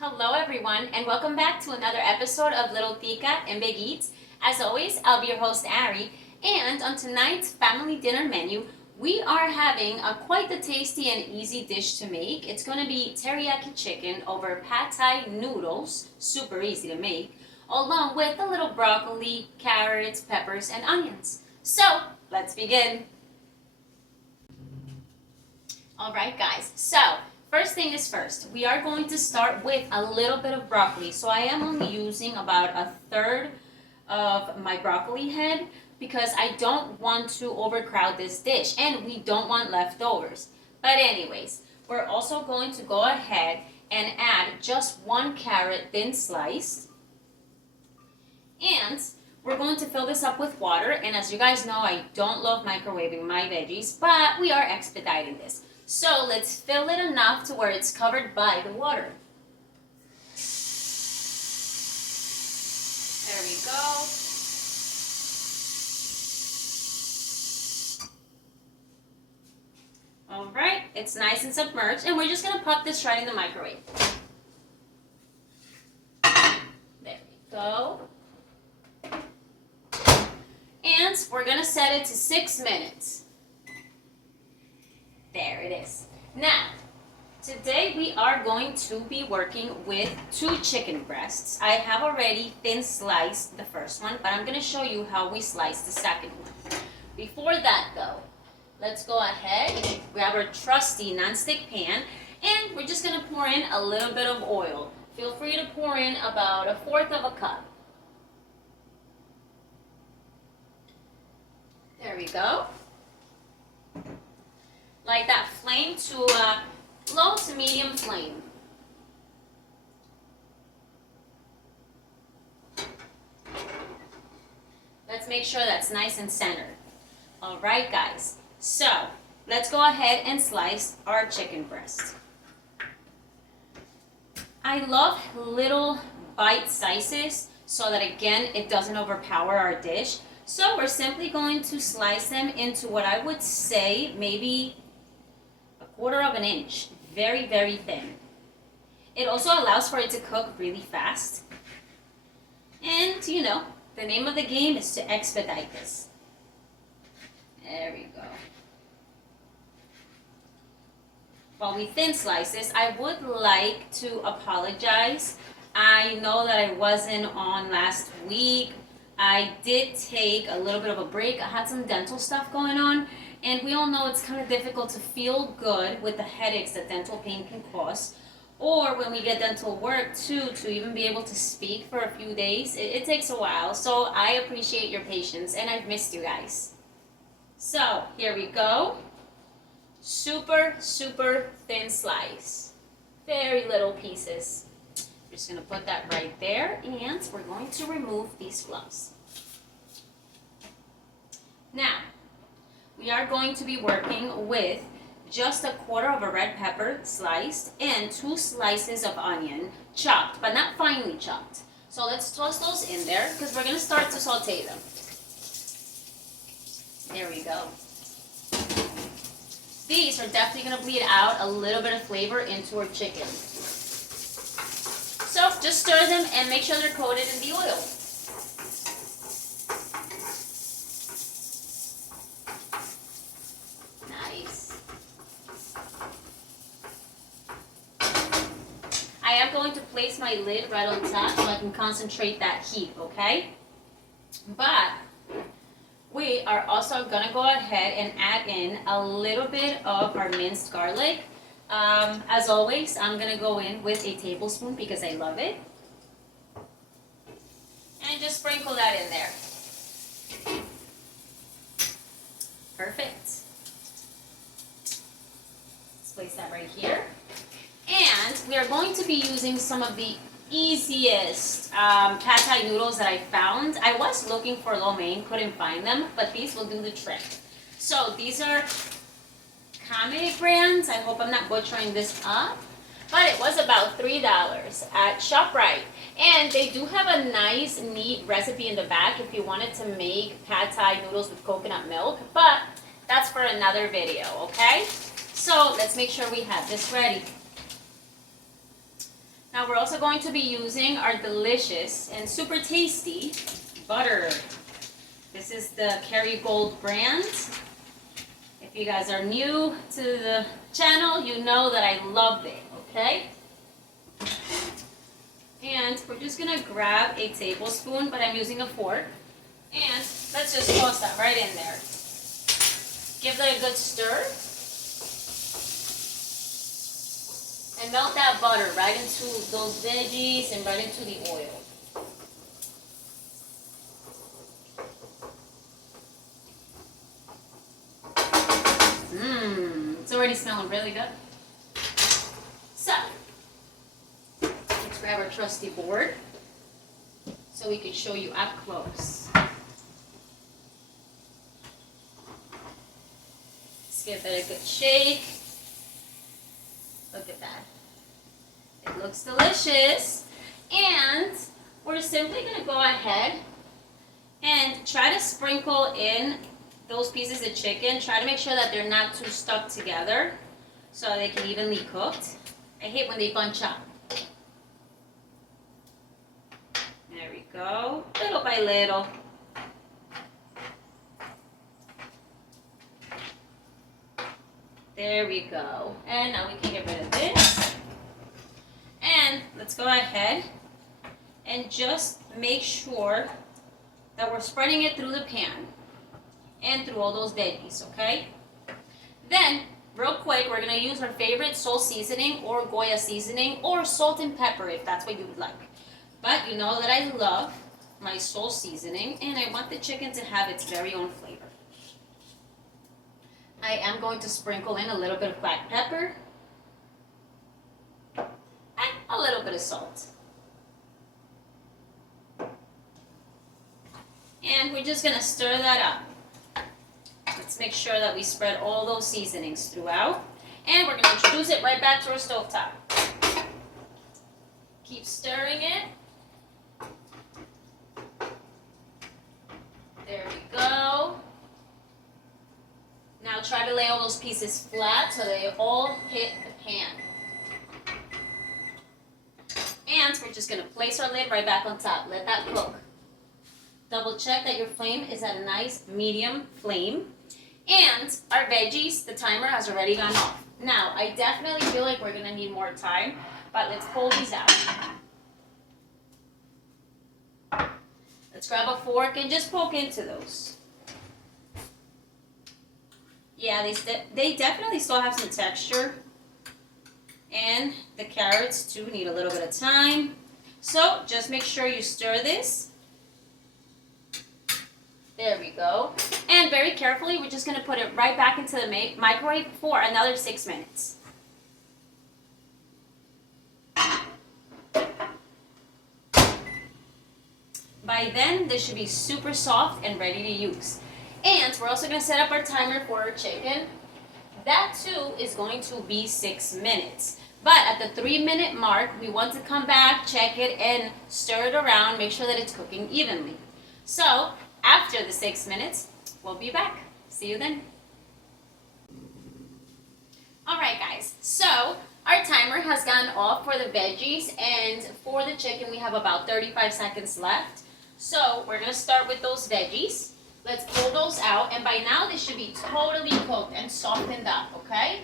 Hello everyone and welcome back to another episode of Little Tica and Big Eats. As always, I'll be your host Ari, and on tonight's family dinner menu, we are having a quite the tasty and easy dish to make. It's going to be teriyaki chicken over pad thai noodles, super easy to make, along with a little broccoli, carrots, peppers, and onions. So, let's begin. Alright guys, so first thing is first, we are going to start with a little bit of broccoli. So I am only using about a third of my broccoli head because I don't want to overcrowd this dish and we don't want leftovers. But anyways, we're also going to go ahead and add just one carrot thin sliced. And we're going to fill this up with water. And as you guys know, I don't love microwaving my veggies, but we are expediting this. So let's fill it enough to where it's covered by the water. There we go. All right, it's nice and submerged, and we're just gonna pop this right in the microwave. There we go. And we're gonna set it to 6 minutes. There it is. Now, today we are going to be working with 2 chicken breasts. I have already thin sliced the first one, but I'm going to show you how we slice the second one. Before that though, let's go ahead and grab our trusty nonstick pan, and we're just going to pour in a little bit of oil. Feel free to pour in about 1/4 of a cup. There we go. Like that, flame to low to medium flame. Let's make sure that's nice and centered. All right, guys. So let's go ahead and slice our chicken breast. I love little bite sizes so that again it doesn't overpower our dish. So we're simply going to slice them into what I would say maybe 1/4 of an inch, very, very thin. It also allows for it to cook really fast. And, you know, the name of the game is to expedite this. There we go. While we thin slice this, I would like to apologize. I know that I wasn't on last week. I did take a little bit of a break. I had some dental stuff going on. And we all know it's kind of difficult to feel good with the headaches that dental pain can cause. Or when we get dental work too, to even be able to speak for a few days, it takes a while. So I appreciate your patience and I've missed you guys. So here we go. Super, super thin slice. Very little pieces. I'm just going to put that right there and we're going to remove these gloves. Now, we are going to be working with just 1/4 of a red pepper sliced and 2 slices of onion chopped, but not finely chopped. So let's toss those in there because we're going to start to saute them. There we go. These are definitely going to bleed out a little bit of flavor into our chicken. So just stir them and make sure they're coated in the oil. I am going to place my lid right on top so I can concentrate that heat, okay? But we are also going to go ahead and add in a little bit of our minced garlic. As always, I'm going to go in with a tablespoon because I love it. And just sprinkle that in there. Perfect. Let's place that right here. And we are going to be using some of the easiest pad thai noodles that I found. I was looking for lo mein, couldn't find them, but these will do the trick. So these are Kame brands. I hope I'm not butchering this up. But it was about $3 at ShopRite. And they do have a nice, neat recipe in the back if you wanted to make pad thai noodles with coconut milk. But that's for another video, okay? So let's make sure we have this ready. Now we're also going to be using our delicious and super tasty butter. This is the Kerrygold brand. If you guys are new to the channel, you know that I love it, okay? And we're just gonna grab a tablespoon, but I'm using a fork. And let's just toss that right in there. Give that a good stir. And melt that butter right into those veggies and right into the oil. It's already smelling really good. So, let's grab our trusty board so we can show you up close. Let's give it a good shake. Look at that. It looks delicious. And we're simply going to go ahead and try to sprinkle in those pieces of chicken. Try to make sure that they're not too stuck together so they can evenly cooked. I hate when they bunch up. There we go. Little by little. There we go. And now we can get rid of this. And let's go ahead and just make sure that we're spreading it through the pan and through all those veggies, okay? Then, real quick, we're gonna use our favorite salt seasoning or Goya seasoning or salt and pepper if that's what you would like. But you know that I love my salt seasoning and I want the chicken to have its very own flavor. I am going to sprinkle in a little bit of black pepper and a little bit of salt. And we're just gonna stir that up. Let's make sure that we spread all those seasonings throughout. And we're gonna introduce it right back to our stovetop. Keep stirring it. There we go. Now try to lay all those pieces flat so they all hit the pan. And we're just gonna place our lid right back on top. Let that cook. Double check that your flame is at a nice medium flame. And our veggies, the timer has already gone off. Now, I definitely feel like we're gonna need more time, but let's pull these out. Let's grab a fork and just poke into those. Yeah, they definitely still have some texture. And the carrots too need a little bit of time. So just make sure you stir this. There we go. And very carefully, we're just going to put it right back into the microwave for another 6 minutes. By then, this should be super soft and ready to use. And we're also going to set up our timer for our chicken. That too is going to be 6 minutes. But at the 3-minute mark, we want to come back, check it, and stir it around, make sure that it's cooking evenly. So, after the 6 minutes, we'll be back. See you then. Alright guys, so our timer has gone off for the veggies, and for the chicken we have about 35 seconds left. So we're going to start with those veggies. Let's pull those out, and by now they should be totally cooked and softened up, okay?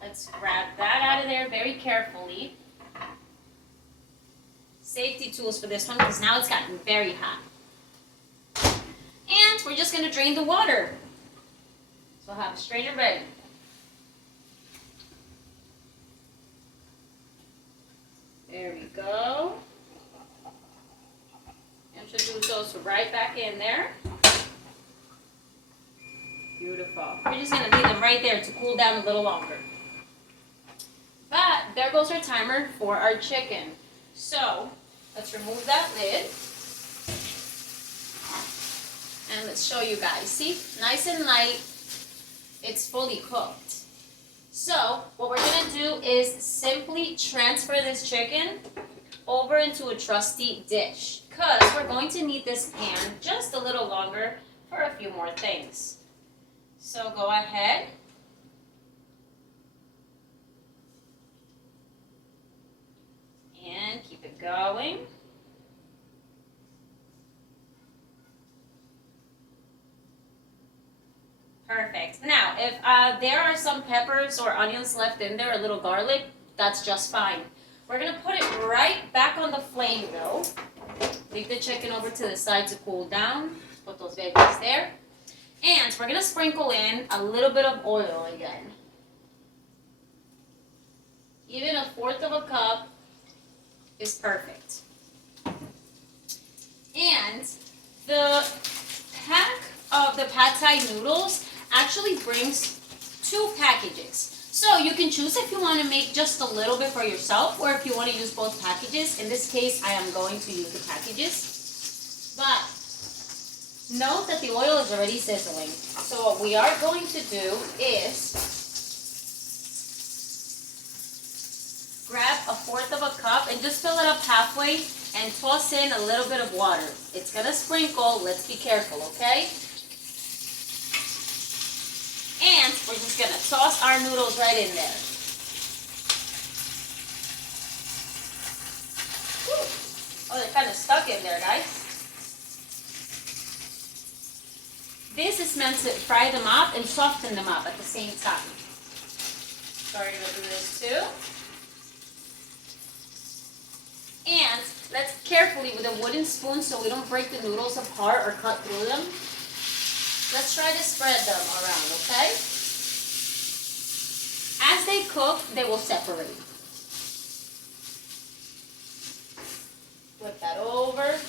Let's grab that out of there very carefully. Safety tools for this one because now it's gotten very hot. And we're just going to drain the water. So I'll have a strainer ready. There we go. Introduce those right back in there. Beautiful. We're just going to leave them right there to cool down a little longer. But there goes our timer for our chicken. So let's remove that lid. And let's show you guys. See, nice and light. It's fully cooked. So what we're going to do is simply transfer this chicken over into a trusty dish, because we're going to need this pan just a little longer for a few more things. So go ahead. going. Perfect. Now, if there are some peppers or onions left in there, a little garlic, that's just fine. We're gonna put it right back on the flame though. Leave the chicken over to the side to cool down. Put those veggies there. And we're gonna sprinkle in a little bit of oil again. Even 1/4 cup is perfect. And the pack of the pad thai noodles actually brings 2 packages. So you can choose if you want to make just a little bit for yourself or if you want to use both packages. In this case, I am going to use the packages. But note that the oil is already sizzling. So what we are going to do is grab 1/4 cup and just fill it up halfway and toss in a little bit of water. It's gonna sprinkle, let's be careful, okay? And we're just gonna toss our noodles right in there. Whew. Oh, they're kind of stuck in there, guys. This is meant to fry them up and soften them up at the same time. So we're gonna do this too. And let's carefully with a wooden spoon so we don't break the noodles apart or cut through them. Let's try to spread them around, okay? As they cook, they will separate. Flip that over.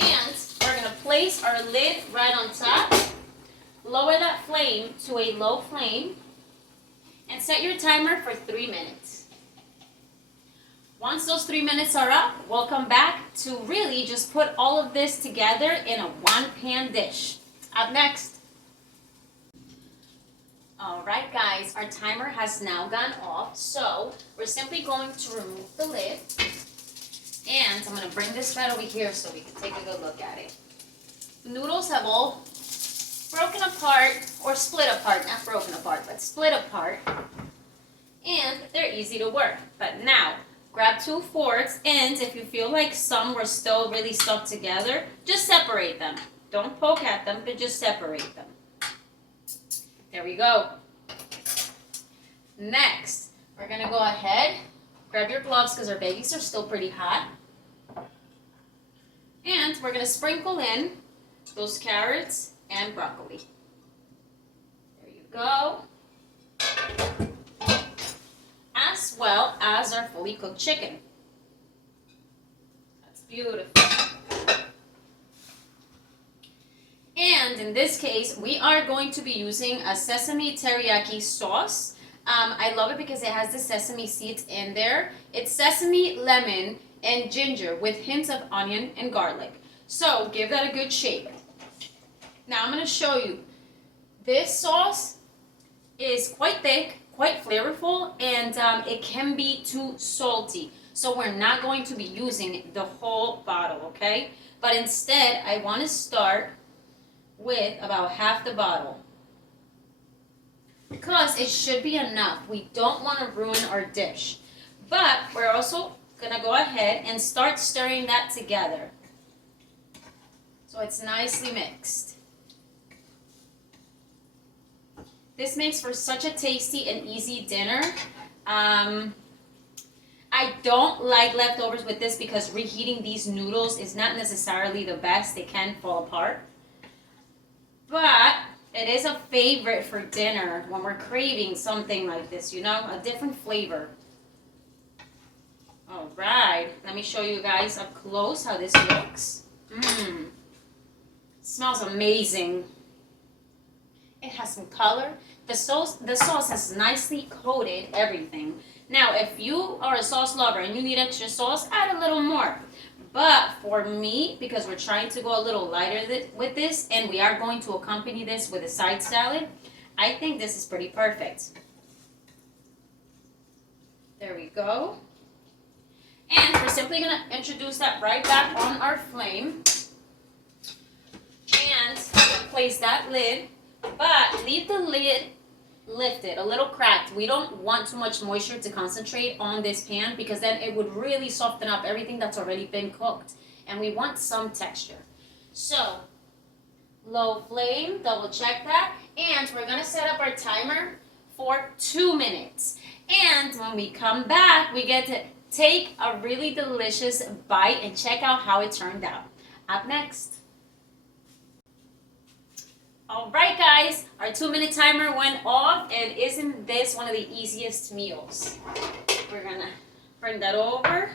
And we're gonna place our lid right on top. Lower that flame to a low flame and set your timer for 3 minutes. Once those 3 minutes are up, we'll come back to really just put all of this together in a 1-pan dish. Up next. Alright guys, our timer has now gone off, so we're simply going to remove the lid. And I'm going to bring this right over here so we can take a good look at it. The noodles have all broken apart, or split apart, not broken apart, but split apart. And they're easy to work. But now, grab 2 forks, and if you feel like some were still really stuck together, just separate them. Don't poke at them, but just separate them. There we go. Next, we're gonna go ahead, grab your gloves because our veggies are still pretty hot. And we're gonna sprinkle in those carrots and broccoli. There you go. As well as our fully cooked chicken. That's beautiful. And in this case, we are going to be using a sesame teriyaki sauce. I love it because it has the sesame seeds in there. It's sesame, lemon, and ginger with hints of onion and garlic. So give that a good shake. Now I'm going to show you. This sauce is quite thick, quite flavorful, and it can be too salty. So we're not going to be using the whole bottle, okay? But instead, I want to start with about half the bottle. Because it should be enough. We don't want to ruin our dish. But we're also going to go ahead and start stirring that together. So it's nicely mixed. This makes for such a tasty and easy dinner. I don't like leftovers with this because reheating these noodles is not necessarily the best. They can fall apart. But it is a favorite for dinner when we're craving something like this, you know, a different flavor. All right, let me show you guys up close how this looks. Smells amazing. It has some color. The sauce has nicely coated everything. Now, if you are a sauce lover and you need extra sauce, add a little more. But for me, because we're trying to go a little lighter with this, and we are going to accompany this with a side salad, I think this is pretty perfect. There we go. And we're simply going to introduce that right back on our flame. And place that lid But leave the lid lifted, a little cracked. We don't want too much moisture to concentrate on this pan because then it would really soften up everything that's already been cooked. And we want some texture. So, low flame, double check that. And we're gonna set up our timer for 2 minutes. And when we come back, we get to take a really delicious bite and check out how it turned out. Up next. All right, guys, our 2-minute timer went off, and isn't this one of the easiest meals? We're gonna bring that over.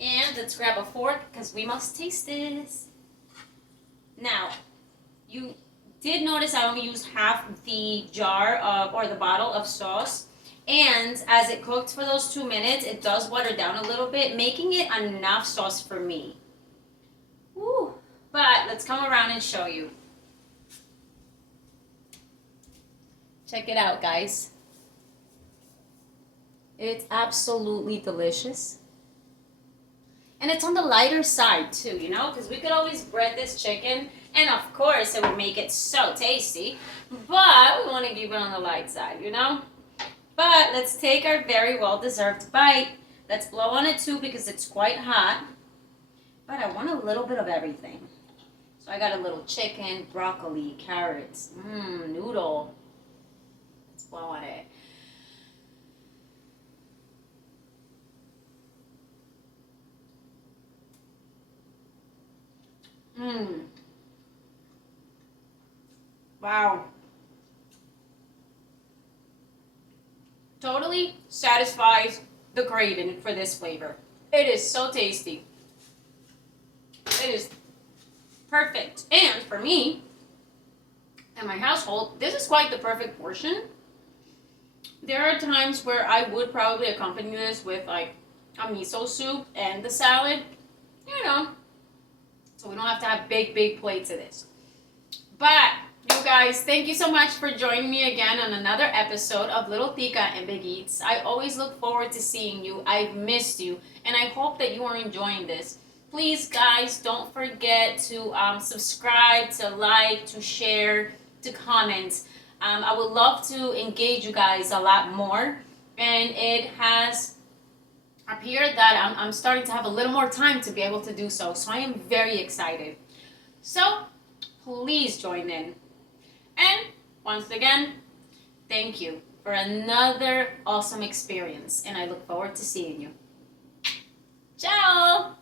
And let's grab a fork because we must taste this. Now, you did notice I only used half the jar of, or the bottle of sauce. And as it cooked for those 2 minutes, it does water down a little bit, making it enough sauce for me. Woo. But let's come around and show you. Check it out, guys. It's absolutely delicious. And it's on the lighter side too, you know, because we could always bread this chicken, and of course it would make it so tasty, but we want to keep it on the light side, you know. But let's take our very well-deserved bite. Let's blow on it too because it's quite hot. But I want a little bit of everything. So I got a little chicken, broccoli, carrots, noodle. Let's blow on it. Wow. Totally satisfies the craving for this flavor. It is so tasty. It is perfect. And for me and my household, this is quite the perfect portion. There are times where I would probably accompany this with like a miso soup and the salad, you know, so we don't have to have big plates of this. But you guys, thank you so much for joining me again on another episode of Little Tika and Big Eats. I always look forward to seeing you. I've missed you, and I hope that you are enjoying this. Please, guys, don't forget to subscribe, to like, to share, to comment. I would love to engage you guys a lot more, and it has appeared that I'm starting to have a little more time to be able to do so. So I am very excited. So please join in. And once again, thank you for another awesome experience. And I look forward to seeing you. Ciao!